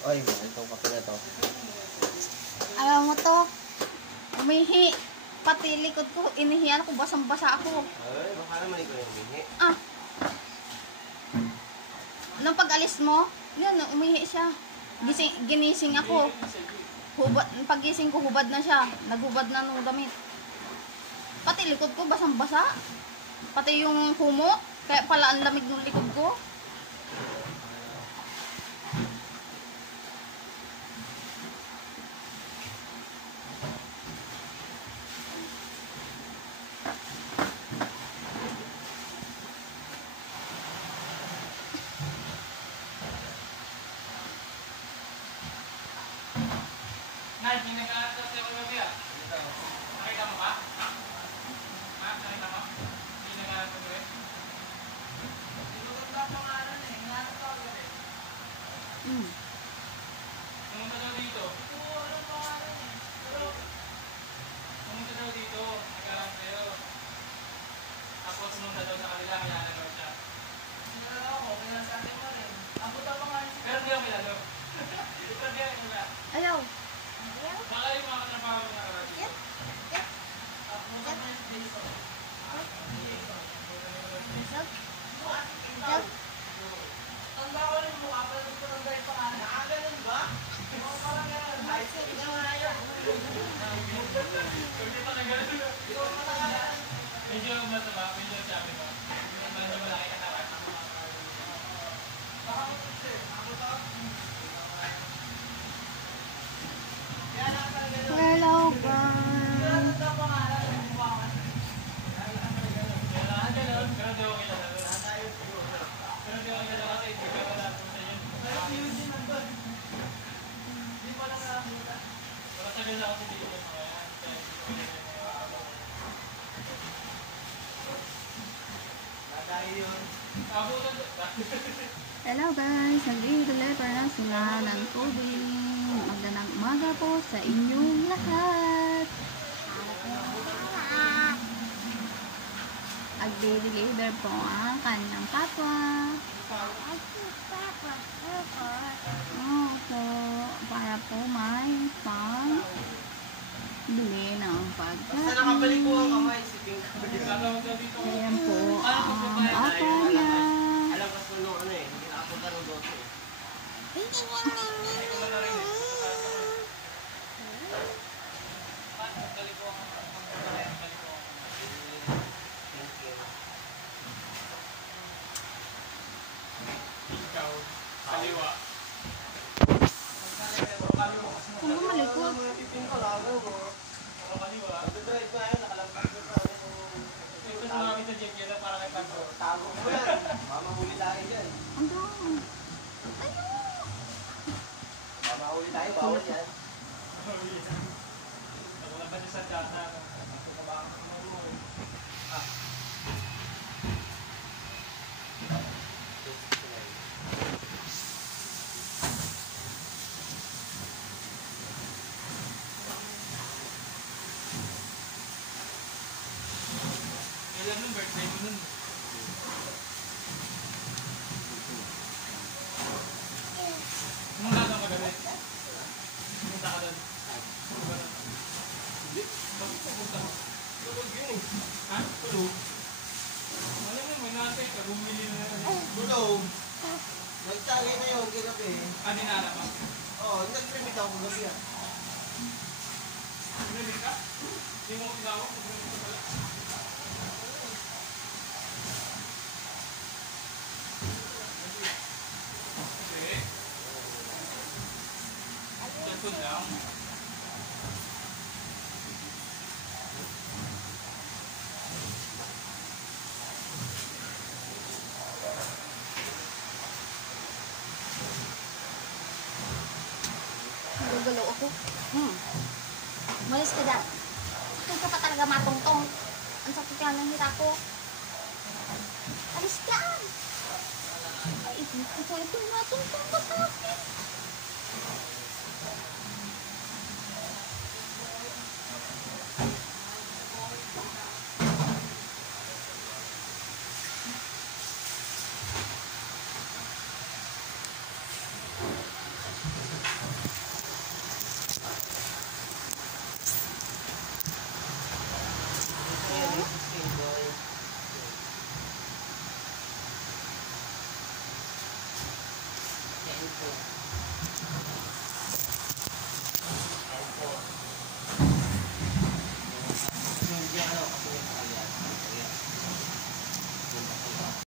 Oy, itong kape na to. Ayaw mo to. Umihi. Pati likod ko, inihiyan ako, basang-basa ako. Ay, baka naman ikaw yung umihi. Ah. Nung pag-alis mo, yun, umihi siya. Ginising ako. Pag-gising ko, hubad na siya. Naghubad na nung damit. Pati likod ko, basang-basa. Pati yung kumot. Kaya pala ang lamig ng likod ko. Hindi nag-aaral sa ekonomi ah. Nakita mo ba? Nakita mo? Hindi nag-aaral sa ekonomi? Hindi ko pangalan eh. Nangarap ka agad eh. Pumunta daw dito. Hindi ko alam pangalan eh. Pero pumunta daw dito. Nag-aaral sa'yo. Tapos pumunta daw sa kanila. Kailangan daw siya. Hindi na daw ako. Kailangan sa atin mo rin. Abot ang pangalan siya. Pero hindi ako kilalo. Pero hindi ako kilalo. Ayaw. Baka yung mga katrabaho mo nakarami. Yep. Yep. Pumunta mo yung Jason. Jason? Jason? Tanda ko rin mukha pala gusto ng dahil pangalan. Ganun ba? Parang ganun. High school na nga yan. Hindi pa na ganun. Ikaw pa na ganun. Medyo mataba. Medyo sabi mo. Medyo malaki katawan. Baka mo ito eh. Ako ba? Hello, guys. Hello guys, nag-deliver na sila ng tubig. Magandang umaga po sa inyong lahat. Nag-deliver po ang kanyang papa. Opo, para po may pang bili ng pagkain. Basta nakabalik po ang kamay. Siping Ayan po ang papa niya. alam ka sa ano eh. Hindi nakapunta ng dote eh. Ikaw, kaliwa. Kung malikot. Kaliwa. Drive na yun, nakalampas ko pa. Ito sumami sa jeep yun para kay Pagro. Tago mo yan. Mamahuli tayo dyan. Ang dami. Mamahuli tayo, bawal yan. Wala ba siya sa chat na kailan nung birthday mo nun? Pumunta ka magabi? Pumunta ka doon? Bakit pupunta ka? Tulog yun eh. Ha? Tulog? Alam mo, may natay ka, bumili na yan. Tulog. Nagtagay na yun, kagabi. Ah, dinala ka? Oo, nag-remit ako kagabi yan. Bumili ka? Hindi mo ko tinawag, bumili ka pala. Okay. Cellphone lang. Nagugalaw ako. Malis ka dyan. Sakit ka pa talaga matungtong. Ang sakit ka ng hita ko. Alis ka! Ay, ito matungtong ba talaga?